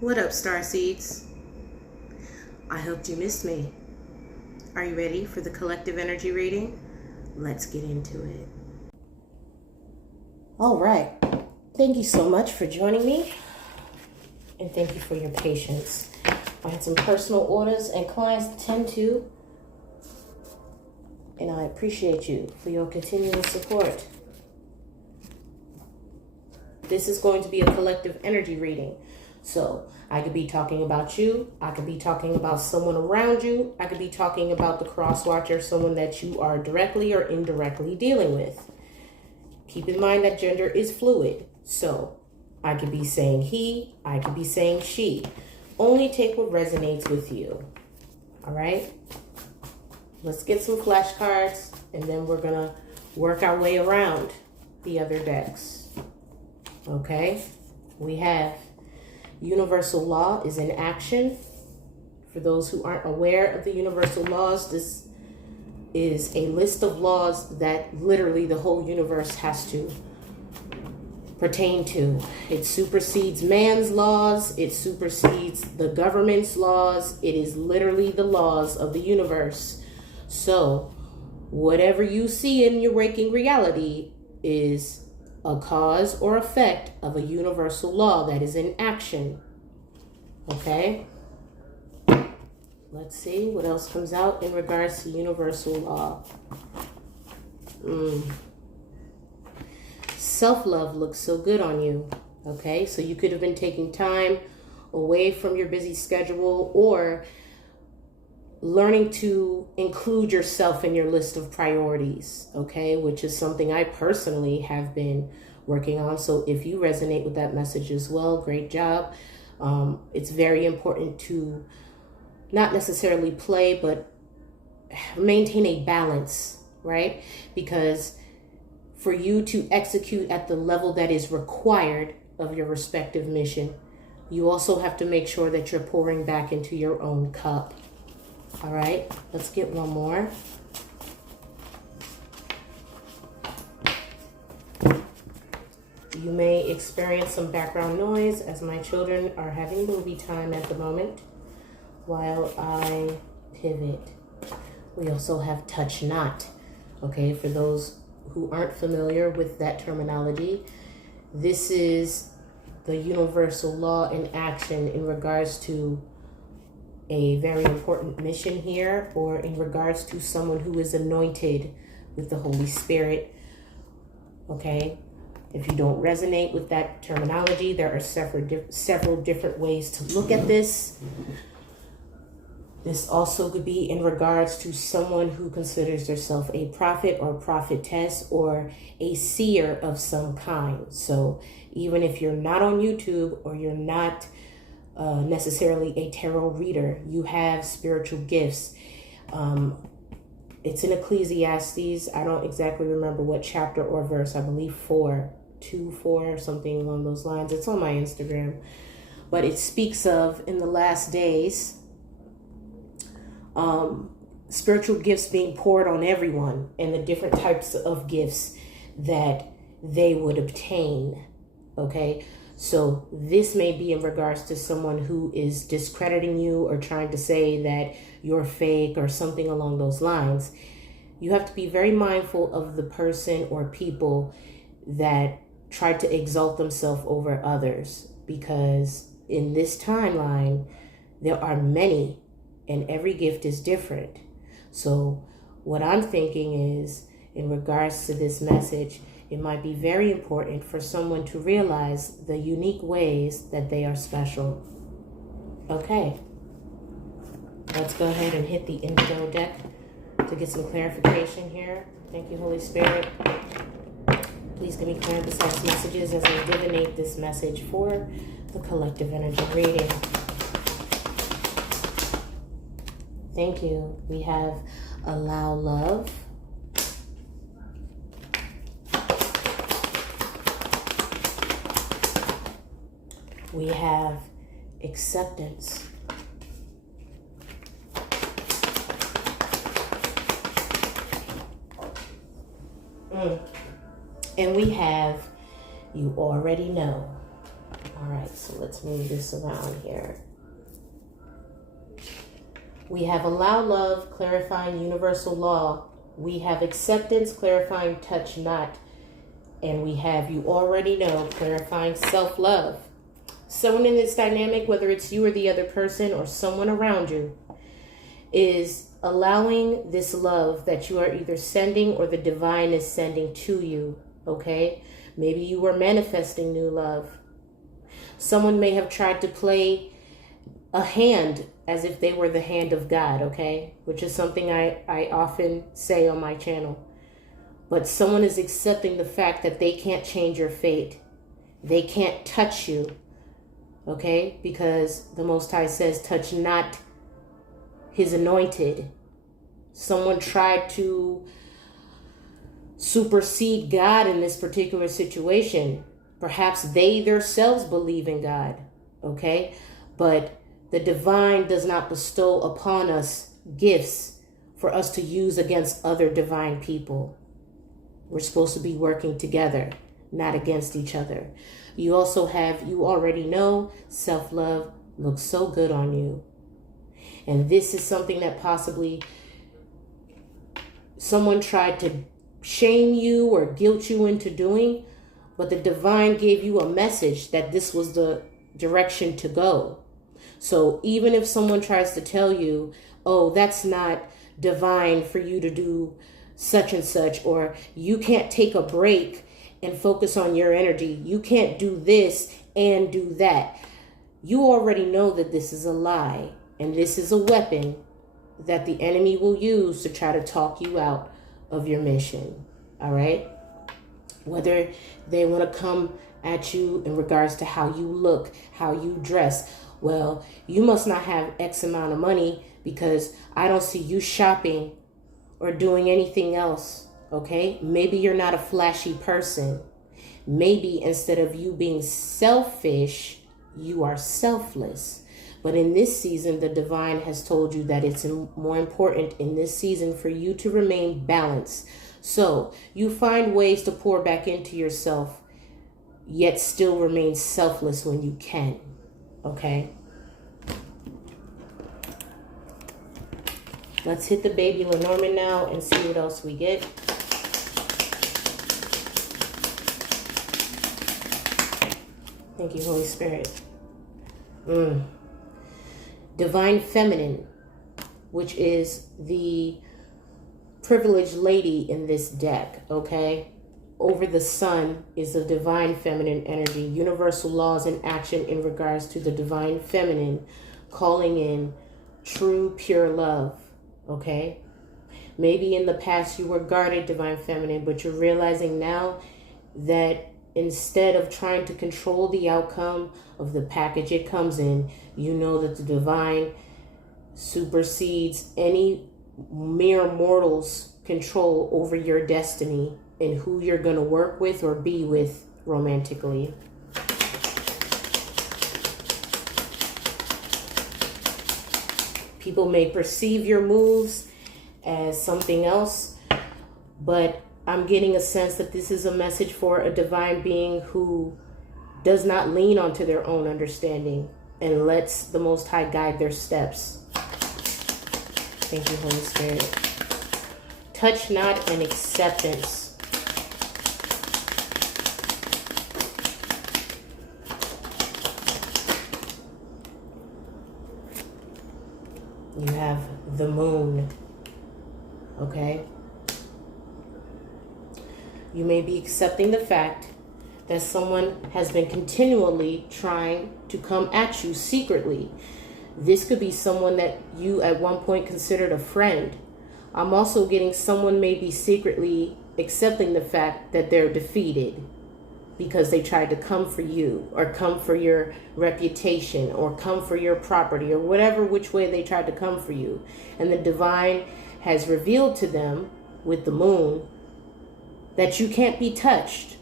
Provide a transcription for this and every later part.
What up, Starseeds? I hoped you missed me. Are you ready for the collective energy reading? Let's get into it. All right. Thank you so much for joining me, and thank you for your patience. I had some personal orders and clients to tend to, and I appreciate you for your continual support. This is going to be a collective energy reading. So I could be talking about you. I could be talking about someone around you. I could be talking about the cross watcher, someone that you are directly or indirectly dealing with. Keep in mind that gender is fluid. So I could be saying he, I could be saying she. Only take what resonates with you. All right? Let's get some flashcards, and then we're going to work our way around the other decks. Okay? We have universal law is in action. For those who aren't aware of the universal laws, this is a list of laws that literally the whole universe has to pertain to. It supersedes man's laws. It supersedes the government's laws. It is literally the laws of the universe. So whatever you see in your waking reality is a cause or effect of a universal law that is in action. Okay? Let's see what else comes out in regards to universal law. Self-love looks so good on you. Okay? So you could have been taking time away from your busy schedule or learning to include yourself in your list of priorities, okay, which is something I personally have been working on. So if you resonate with that message as well, great job. It's very important to not necessarily play, but maintain a balance, right? Because for you to execute at the level that is required of your respective mission, you also have to make sure that you're pouring back into your own cup. All right, let's get one more. You may experience some background noise as my children are having movie time at the moment while I pivot. We also have touch not. Okay, for those who aren't familiar with that terminology, this is the universal law in action in regards to a very important mission here, or in regards to someone who is anointed with the Holy Spirit. Okay, if you don't resonate with that terminology, there are several different ways to look at this. This also could be in regards to someone who considers themselves a prophet or prophetess or a seer of some kind. So even if you're not on YouTube or you're not necessarily a tarot reader, you have spiritual gifts. It's in Ecclesiastes. I don't exactly remember what chapter or verse. I believe 4, or something along those lines. It's on my Instagram. But it speaks of, in the last days, spiritual gifts being poured on everyone and the different types of gifts that they would obtain. Okay? So this may be in regards to someone who is discrediting you or trying to say that you're fake or something along those lines. You have to be very mindful of the person or people that try to exalt themselves over others, because in this timeline, there are many and every gift is different. So what I'm thinking is, in regards to this message, it might be very important for someone to realize the unique ways that they are special. Okay, let's go ahead and hit the indigo deck to get some clarification here. Thank you, Holy Spirit. Please give me clear and precise messages as I divinate this message for the collective energy reading. Thank you. We have allow love. We have acceptance. And we have you already know. All right, so let's move this around here. We have allow love, clarifying universal law. We have acceptance, clarifying touch not. And we have you already know, clarifying self-love. Someone in this dynamic, whether it's you or the other person or someone around you, is allowing this love that you are either sending or the divine is sending to you, okay? Maybe you are manifesting new love. Someone may have tried to play a hand as if they were the hand of God, okay? Which is something I often say on my channel. But someone is accepting the fact that they can't change your fate. They can't touch you, okay? Because the Most High says, touch not his anointed. Someone tried to supersede God in this particular situation. Perhaps they themselves believe in God, okay? But the divine does not bestow upon us gifts for us to use against other divine people. We're supposed to be working together, not against each other. You also have, you already know, self-love looks so good on you. And this is something that possibly someone tried to shame you or guilt you into doing, but the divine gave you a message that this was the direction to go. So even if someone tries to tell you, oh, that's not divine for you to do such and such, or you can't take a break and focus on your energy, you can't do this and do that, you already know that this is a lie, and this is a weapon that the enemy will use to try to talk you out of your mission. All right? Whether they want to come at you in regards to how you look, how you dress. Well, you must not have X amount of money because I don't see you shopping or doing anything else, okay? Maybe you're not a flashy person. Maybe instead of you being selfish, you are selfless. But in this season, the divine has told you that it's more important in this season for you to remain balanced. So you find ways to pour back into yourself, yet still remain selfless when you can, okay? Let's hit the baby Lenormand now and see what else we get. Thank you, Holy Spirit. Divine Feminine, which is the privileged lady in this deck, okay? Over the sun is the divine feminine energy. Universal laws in action in regards to the divine feminine, calling in true, pure love. Okay, maybe in the past you were guarded, divine feminine, but you're realizing now that instead of trying to control the outcome of the package it comes in, you know that the divine supersedes any mere mortal's control over your destiny and who you're going to work with or be with romantically. People may perceive your moves as something else, but I'm getting a sense that this is a message for a divine being who does not lean onto their own understanding and lets the Most High guide their steps. Thank you, Holy Spirit. Touch not and acceptance. You have the moon, okay? You may be accepting the fact that someone has been continually trying to come at you secretly. This could be someone that you at one point considered a friend. I'm also getting someone may be secretly accepting the fact that they're defeated because they tried to come for you or come for your reputation or come for your property or whatever which way they tried to come for you. And the divine has revealed to them with the moon that you can't be touched.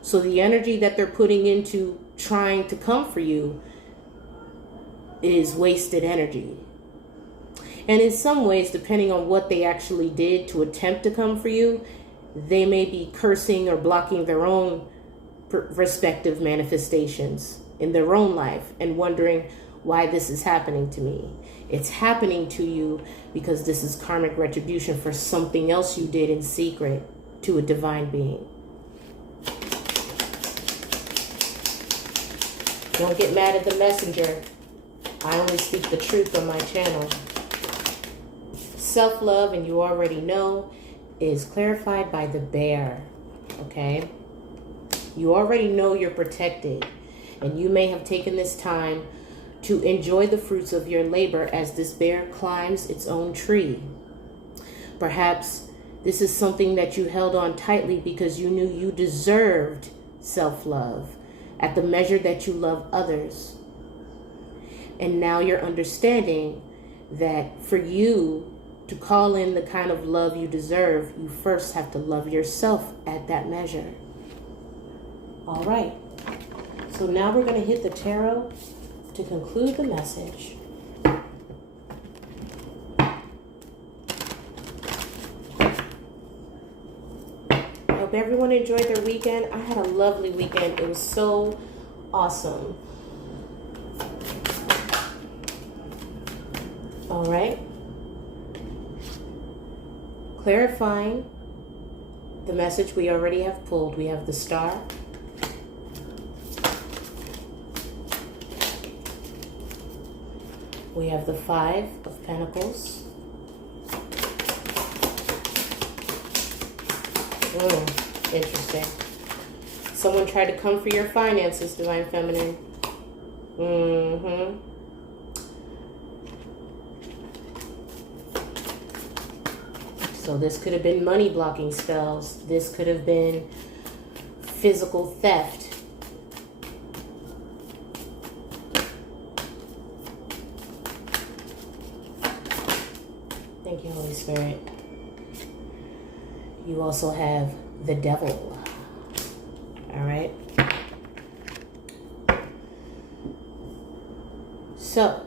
So the energy that they're putting into trying to come for you is wasted energy. And in some ways, depending on what they actually did to attempt to come for you, they may be cursing or blocking their own respective manifestations in their own life and wondering why this is happening to me. It's happening to you because this is karmic retribution for something else you did in secret to a divine being. Don't get mad at the messenger. I only speak the truth on my channel. Self-love, and you already know, is clarified by the bear. Okay? You already know you're protected, and you may have taken this time to enjoy the fruits of your labor as this bear climbs its own tree. Perhaps this is something that you held on tightly because you knew you deserved self-love at the measure that you love others. And now you're understanding that for you to call in the kind of love you deserve, you first have to love yourself at that measure. All right. So now we're going to hit the tarot to conclude the message. I hope everyone enjoyed their weekend. I had a lovely weekend. It was so awesome. All right. Clarifying the message we already have pulled. We have the Star. We have the Five of Pentacles. Interesting. Someone tried to come for your finances, Divine Feminine. So this could have been money blocking spells. This could have been physical theft. Thank you, Holy Spirit. You also have the Devil. All right. So,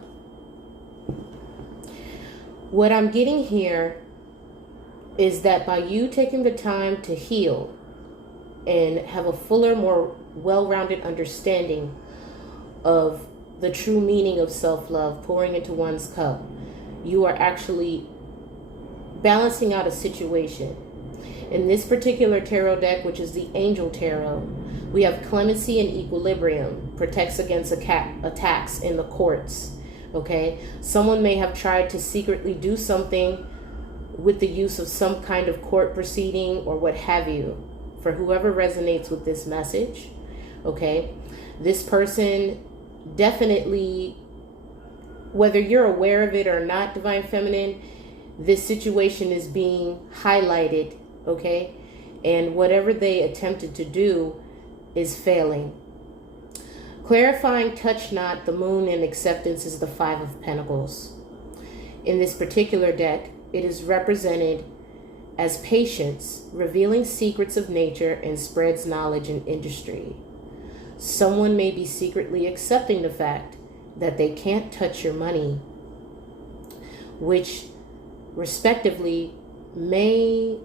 what I'm getting here is that by you taking the time to heal and have a fuller, more well-rounded understanding of the true meaning of self-love, pouring into one's cup, you are actually balancing out a situation. In this particular tarot deck, which is the Angel Tarot, we have clemency and equilibrium, protects against attacks in the courts. Okay? Someone may have tried to secretly do something with the use of some kind of court proceeding or what have you. For whoever resonates with this message, okay? This person definitely, whether you're aware of it or not, Divine Feminine, this situation is being highlighted, okay? And whatever they attempted to do is failing. Clarifying touch not, the Moon, and acceptance is the Five of Pentacles. In this particular deck, it is represented as patience, revealing secrets of nature and spreads knowledge in industry. Someone may be secretly accepting the fact that they can't touch your money, which respectively may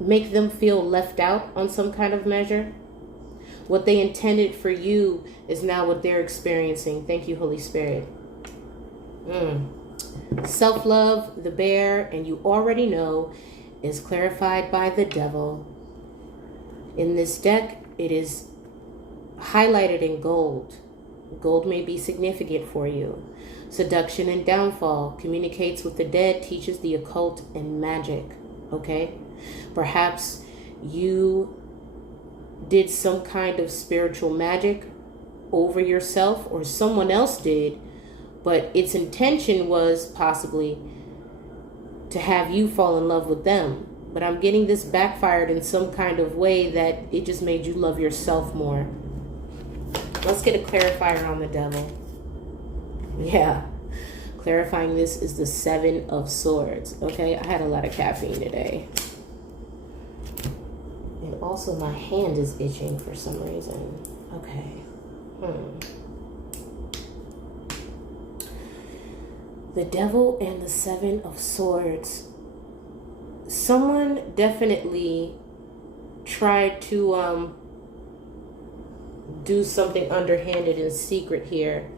make them feel left out on some kind of measure. What they intended for you is now what they're experiencing. Thank you, Holy Spirit. Self-love, the Bear, and you already know, is clarified by the Devil. In this deck, it is highlighted in gold. Gold may be significant for you. Seduction and downfall, communicates with the dead, teaches the occult and magic. Okay? Perhaps you did some kind of spiritual magic over yourself, or someone else did, but its intention was possibly to have you fall in love with them. But I'm getting this backfired in some kind of way that it just made you love yourself more. Let's get a clarifier on the Devil. Yeah. Clarifying this is the Seven of Swords. Okay, I had a lot of caffeine today. And also my hand is itching for some reason. Okay. The Devil and the Seven of Swords. Someone definitely tried to do something underhanded and secret here.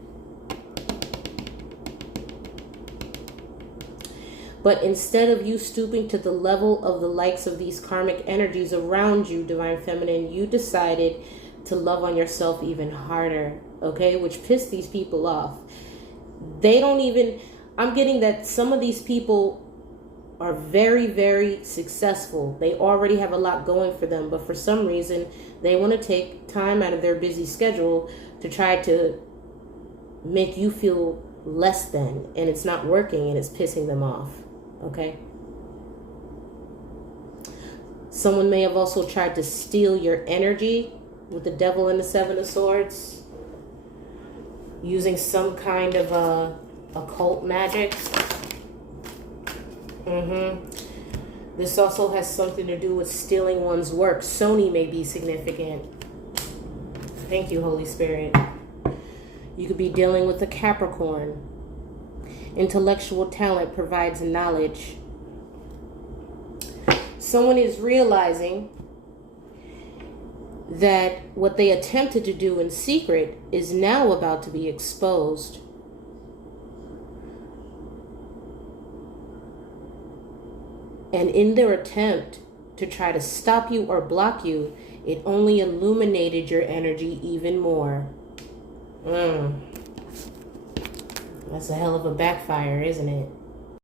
But instead of you stooping to the level of the likes of these karmic energies around you, Divine Feminine, you decided to love on yourself even harder, okay? Which pissed these people off. They don't even... I'm getting that some of these people are very, very successful. They already have a lot going for them, but for some reason, they want to take time out of their busy schedule to try to make you feel less than, and it's not working, and it's pissing them off. Okay. Someone may have also tried to steal your energy with the Devil and the Seven of Swords, using some kind of occult magic. This also has something to do with stealing one's work. Sony may be significant. Thank you, Holy Spirit. You could be dealing with a Capricorn. Intellectual talent provides knowledge. Someone is realizing that what they attempted to do in secret is now about to be exposed. And in their attempt to try to stop you or block you, it only illuminated your energy even more. That's a hell of a backfire, isn't it?